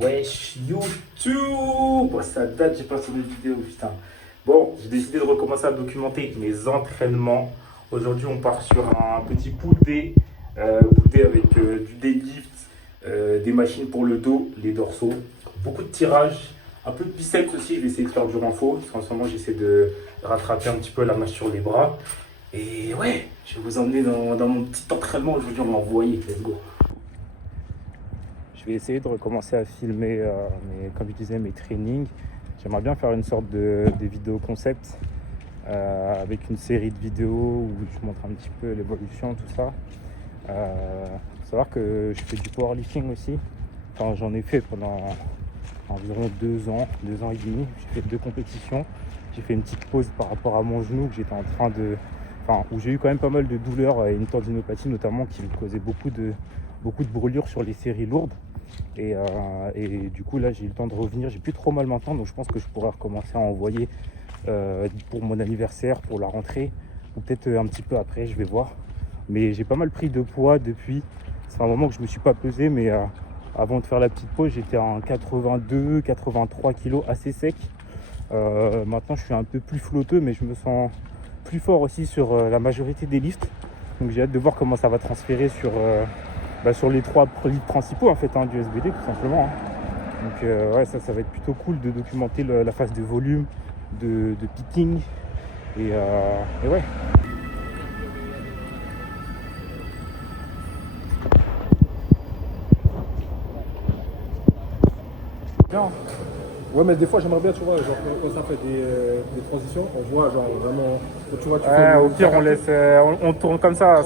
Wesh YouTube! Ça date, j'ai pas tourné de vidéo, putain. Bon, j'ai décidé de recommencer à documenter mes entraînements. Aujourd'hui, on part sur un petit pull day, avec du deadlift, des machines pour le dos, les dorsaux, beaucoup de tirage, un peu de biceps aussi. Je vais essayer de faire du renfort, parce qu'en ce moment, j'essaie de rattraper un petit peu la masse sur les bras. Et ouais, je vais vous emmener dans mon petit entraînement. Aujourd'hui, on va envoyer. Let's go! Je vais essayer de recommencer à filmer, comme je disais, mes trainings. J'aimerais bien faire une sorte de vidéo concept avec une série de vidéos où je montre un petit peu l'évolution, tout ça. Faut savoir que je fais du powerlifting aussi. Enfin, j'en ai fait pendant environ 2 ans, 2 ans et demi. J'ai fait 2 compétitions. J'ai fait une petite pause par rapport à mon genou que j'étais en train de... Enfin, où j'ai eu quand même pas mal de douleurs et une tendinopathie notamment qui me causait beaucoup de brûlures sur les séries lourdes. Et du coup là j'ai eu le temps de revenir, j'ai plus trop mal maintenant, donc je pense que je pourrais recommencer à envoyer pour mon anniversaire, pour la rentrée, ou peut-être un petit peu après, je vais voir. Mais j'ai pas mal pris de poids depuis, c'est un moment que je me suis pas pesé, mais avant de faire la petite pause j'étais en 82-83 kg assez sec. Maintenant je suis un peu plus flotteux, mais je me sens plus fort aussi sur la majorité des lifts, donc j'ai hâte de voir comment ça va transférer sur les 3 lifts principaux en fait, du SBD tout simplement. Donc ouais, ça va être plutôt cool de documenter la phase de volume, de picking et ouais. Bien. Ouais, mais des fois j'aimerais bien, tu vois, genre quand ça fait des transitions, on voit genre vraiment, tu vois, tu fais Au pire on laisse, on tourne comme ça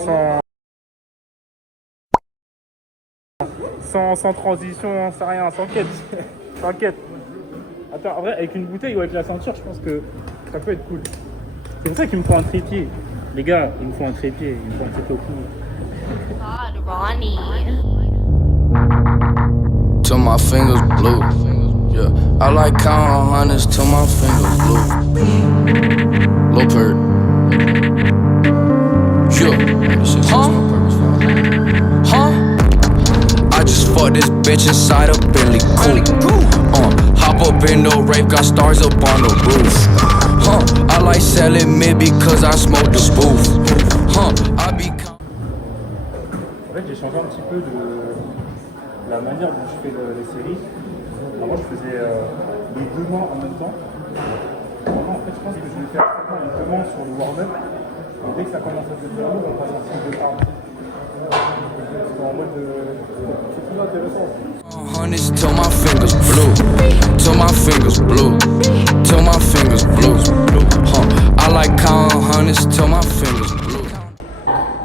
sans transition, sans rien, sans quête. Sans quête. Attends, en vrai, avec une bouteille ou avec la ceinture, je pense que ça peut être cool. C'est pour ça qu'il me faut un trépied. Les gars, il me faut un trépied. Il me faut un trépied au cou. God, Ronnie. Till my fingers blue. Yeah, I like counting hundreds till my fingers blue. Lil Perk. Yeah. Huh? I just fucked this bitch inside a Bentley coupe. Hop up in the rape, got stars up on the roof. I like selling mid because I smoke the spoof. I be. En fait, j'ai changé un petit peu de la manière dont je fais les séries. Avant, je faisais les 2 mains en même temps. Maintenant, en fait, je pense que je vais faire les 2 mains sur le warm-up. Et dès que ça commence à se devenir lourd, on passe en style de arme. En mode c'est plus intéressant. Hundreds till my fingers blue, till my fingers blue, till my fingers blue. I like counting hundreds till my fingers blue.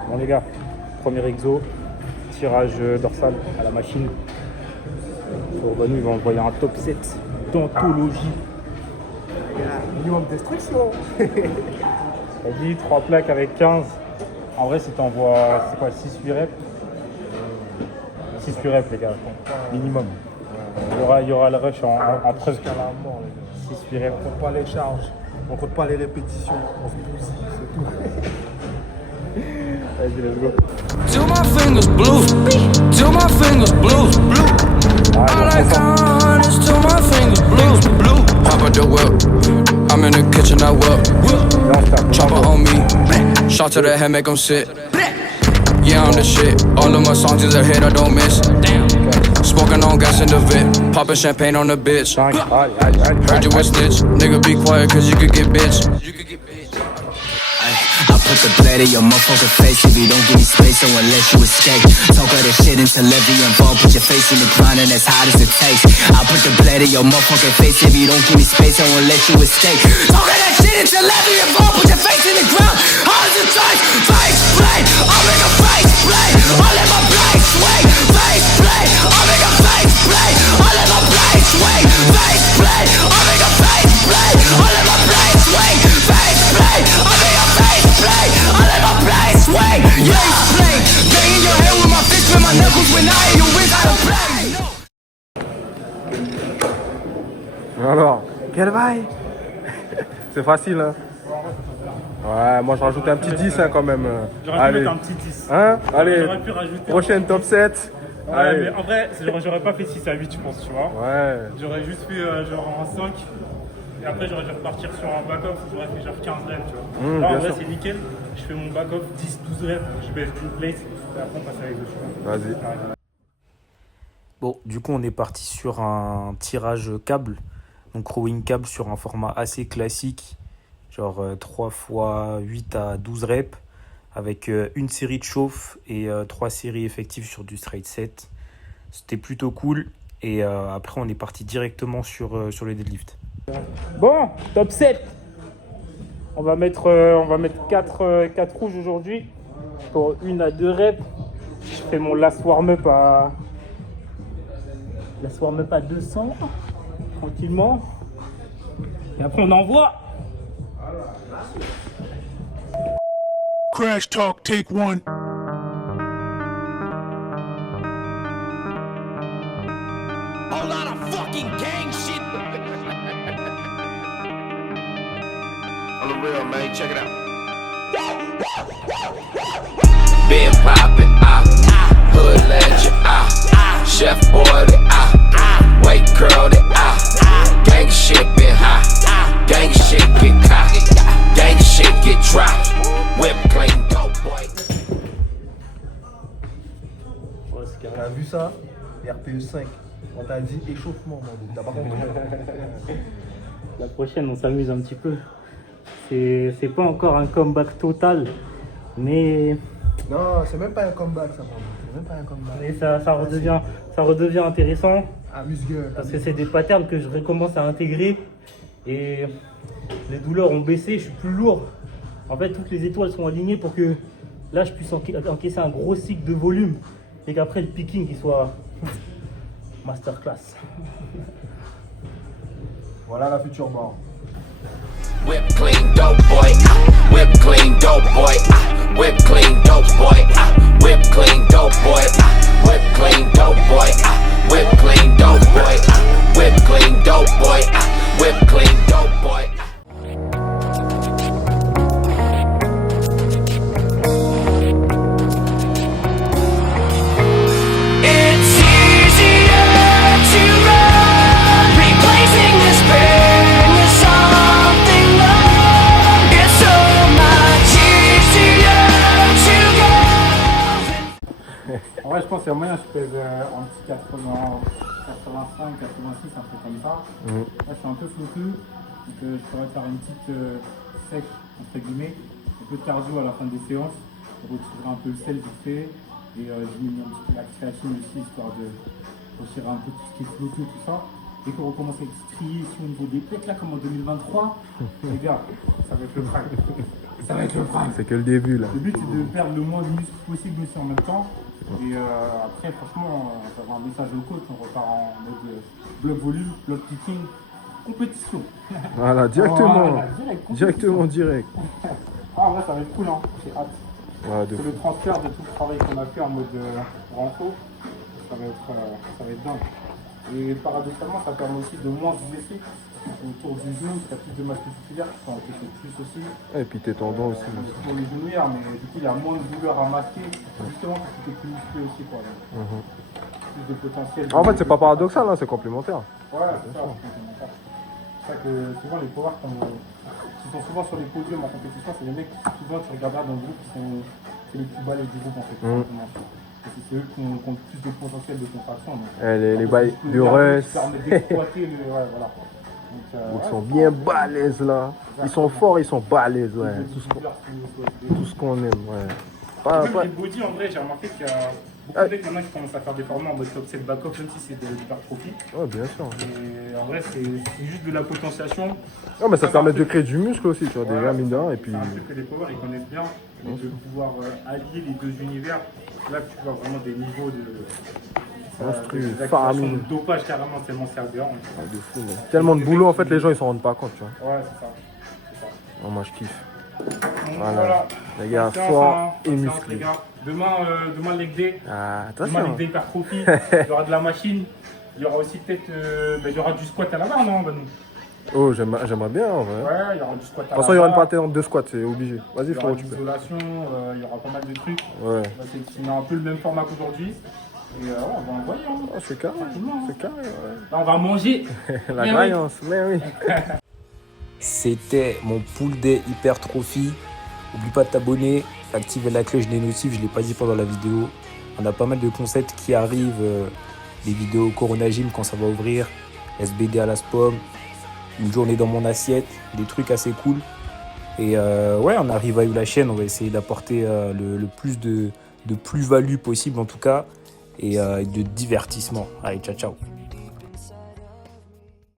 Bon les gars, premier exo, tirage dorsal à la machine. Urbano il va envoyer un top 7 d'anthologie. minimum destruction. T'as dit 3 plaques avec 15. En vrai si t'envoies, c'est quoi, 6-8 reps 6-8 reps les gars, minimum. Il y aura le rush en preuve. Jusqu'à la mort, les gars. 6-8 reps. On compte pas les charges, on compte pas les répétitions, on se pousse, c'est tout. Vas-y, let's go. Till my fingers blue, till my fingers blue. I like hundreds till my fingers blue. Pop out the whip, I'm in the kitchen, I whip. Chopper on me, shot to the head, make 'em sit. Yeah, I'm the shit. All of my songs is a hit, I don't miss. Smoking on gas in the vid, popping champagne on the bitch. Heard you a snitch, nigga be quiet cause you could get bitch. I put the blade in your motherfucking face if you don't give me space, I won't let you escape. Talk all this shit until every involved, put your face in the ground and as hot as it takes. I put the blade in your motherfucking face if you don't give me space, I won't let you escape. Talk all that shit until every involved, put your face in the ground, hot as it takes. Face play, I'll make a face play, I'll let my blade swing. Face play, I'll make a face play, I'll let my blade swing. Face play, I'll make a face play, I'll let my blade swing. Face play, I'll make a face play, I'll let my blade swing. Face play, bang in your head with my fist, with my knuckles when I hear you whiz out of play. Alors, quel bail. C'est facile, hein. Ouais, moi je rajoute un petit 10 hein, quand même. J'aurais pu Allez. mettre un petit 10. Hein? Allez, J'aurais pu rajouter prochaine top 7. Ouais, mais en vrai, j'aurais pas fait 6 à 8, je pense, tu vois. Ouais. J'aurais juste fait genre en 5. Et après, j'aurais dû repartir sur un back-off. J'aurais fait genre 15 reps, tu vois. Là, en bien vrai, sûr. c'est nickel. Je fais mon back-off 10-12 reps. Je baisse une plate. Et après, on passe avec le choix. Vas-y. Bon, du coup, on est parti sur un tirage câble, donc rowing câble sur un format assez classique, genre 3 fois 8 à 12 reps, avec une série de chauffe et 3 séries effectives sur du straight set. C'était plutôt cool. Et après, on est parti directement sur le deadlift. Bon, top 7. On va mettre 4 rouges aujourd'hui pour 1 à 2 reps. Je fais mon last warm-up à 200, tranquillement. Et après, on envoie. Crash Talk, take one. Whole lot of fucking gang shit. On the real, man, check it out. Been poppin', hood legend, chef boy, white girl, gang shit been high, gang shit get high, gang shit get dry, whip clean, dope boy. On a vu ça, RPE 5. On t'a dit échauffement, t'as pas compris. La prochaine, on s'amuse un petit peu. C'est pas encore un comeback total, mais Non, c'est même pas un comeback ça, c'est même pas un comeback. ça redevient intéressant Amuse-gueule. parce que c'est des patterns que je recommence à intégrer et les douleurs ont baissé, je suis plus lourd. En fait, toutes les étoiles sont alignées pour que là, je puisse encaisser un gros cycle de volume et qu'après le picking il soit masterclass. Voilà la future barre. Whip clean, dope boy. Whip clean, dope boy. Whip clean, dope boy. Whip clean, dope boy. Whip clean, dope boy. Whip clean, dope boy. Whip clean, dope boy. Whip clean, dope boy. It's easier to run, replacing this pain with something new. It's so much easier to go. En vrai, je pense qu'il y a moyen, je pèse en petit 80, 85, 86, un truc comme ça. Là, je suis un peu flottu, donc je pourrais faire une petite sec, entre guillemets, un peu de cardio à la fin des séances, pour retirer un peu le sel vite fait, et diminuer un petit peu la créatine aussi, histoire de retirer un peu tout ce qui est flottu, tout ça. Dès qu'on recommence à strier ici au niveau des pecs, là, comme en 2023, les gars, ça va être le prime. Ça va être le prime. C'est que le début là. Le but c'est de perdre le moins de muscles possible aussi en même temps. Et après, franchement, ça va un message au coach. On repart en mode bloc volume, bloc picking, compétition. Voilà, directement. Voilà, direct, Directement direct. Ah, en vrai, ça va être cool, hein. J'ai hâte. Ouais, de C'est fou. le transfert de tout le travail qu'on a fait en mode renfo. Ça va être dingue. Et paradoxalement, ça permet aussi de moins se blesser autour du genou, parce qu'il y a plus de masse musculaire qui sont encaissées plus aussi. Et puis tes tendons aussi. Pour les genouillères, mais du coup, il y a moins de douleur à masquer, justement parce que c'est plus musclé aussi, quoi. Donc, plus de potentiel. En fait, c'est pas paradoxal, hein, c'est complémentaire. Ouais, c'est ça. C'est ça que souvent les powers qui sont souvent sur les podiums en compétition, c'est les mecs qui souvent tu regarderas dans le groupe qui sont c'est les plus balèzes du groupe en fait. C'est eux qui ont le plus de potentiel de contraction. Les bails de Russ. Qui permettent d'exploiter le. Ouais, voilà. Donc, Ils sont bien balèzes là. Ils sont forts, ils sont balèzes, ouais. Tout ce qu'on aime, ouais. Même les body, en vrai, j'ai remarqué qu'il y a beaucoup de mecs maintenant qui commencent à faire des formats en mode top 7 back-off, même si c'est de l'hypertrophie. Ouais, bien sûr. Et en vrai, c'est juste de la potentiation. Non, mais ça permet de créer du muscle aussi, tu vois, déjà, mine de rien. Et puis. C'est un truc que les powers ils connaissent bien, mais de pouvoir allier les deux univers, là tu vois vraiment des niveaux de faramineux. de dopage carrément tellement c'est aberrant. Ah, de fou, mais tellement de boulot, en fait, les gens ils s'en rendent pas compte, tu vois. Ouais, c'est ça. Oh, moi je kiffe. Donc, Voilà. Les gars, Séance, forts et séance, musclés. les gars. Demain leg day. Ah, Demain attention. leg day hypertrophie. Il y aura de la machine. Il y aura aussi peut-être il y aura du squat à la barre, non Banou? Oh, j'aimerais bien, en vrai. Ouais, il y aura du squat à la barre. De toute façon, il y aura une pattern de squat, c'est obligé. Vas-y, Il y aura frérot, de tu peux. l'isolation, il y aura pas mal de trucs. Ouais. C'est un peu le même format qu'aujourd'hui. Et ouais, on va envoyer. Hein. Oh, c'est carré, Tranquillement, hein. c'est carré, ouais. Là, on va manger. La Mais graillance, mais oui. C'était mon Pool Day Hypertrophy. N'oublie pas de t'abonner, activer la cloche des notifs, je ne l'ai pas dit pendant la vidéo. On a pas mal de concepts qui arrivent, des vidéos Corona Gym quand ça va ouvrir, SBD à la SPOM, une journée dans mon assiette, des trucs assez cool. Et ouais, on arrive à la chaîne, on va essayer d'apporter le plus de plus-value possible en tout cas, et de divertissement. Allez, ciao ciao.